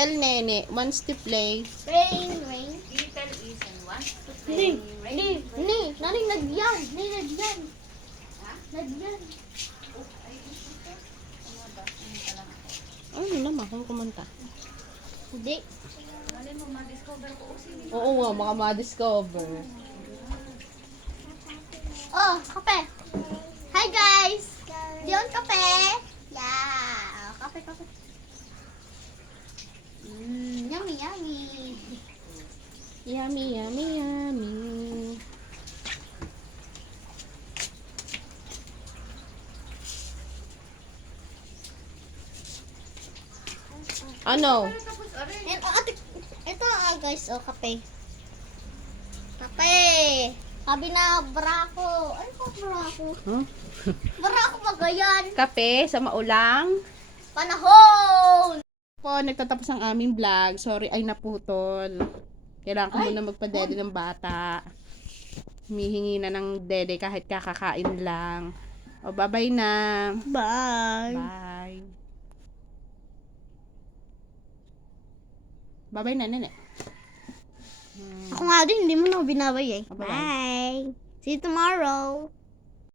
Little Nene wants to play. Rain, rain. Little Ethan wants to Hindi, play. hindi, hindi. Naring nagyan. Hindi, nagyan. Nagyan. Ano naman kung kumanta? Hindi. Malay mo, ma-discover ko. Sige. Oo nga, baka ma-discover. Oh, kape. Hi guys. Diyon kape. Yeah. Kape, kape. Yummy, yummy. Yummy, yummy, yummy. Ano? And, ito guys, oh, kape. Kape. Sabi na barako. Ano pa barako? Huh? Barako ba ganyan? Kape sa maulang. Panahon! Po, nagtatapos ang aming vlog. Sorry, ay naputol. Kailangan ko muna magpa-dede ng bata. Humihingi na ng dede kahit kakakain lang. O, bye-bye na. Bye. Bye. Bye-bye na, nene. Ako nga din, hindi mo na ako binabay eh. Bye-bye. Bye. See you tomorrow.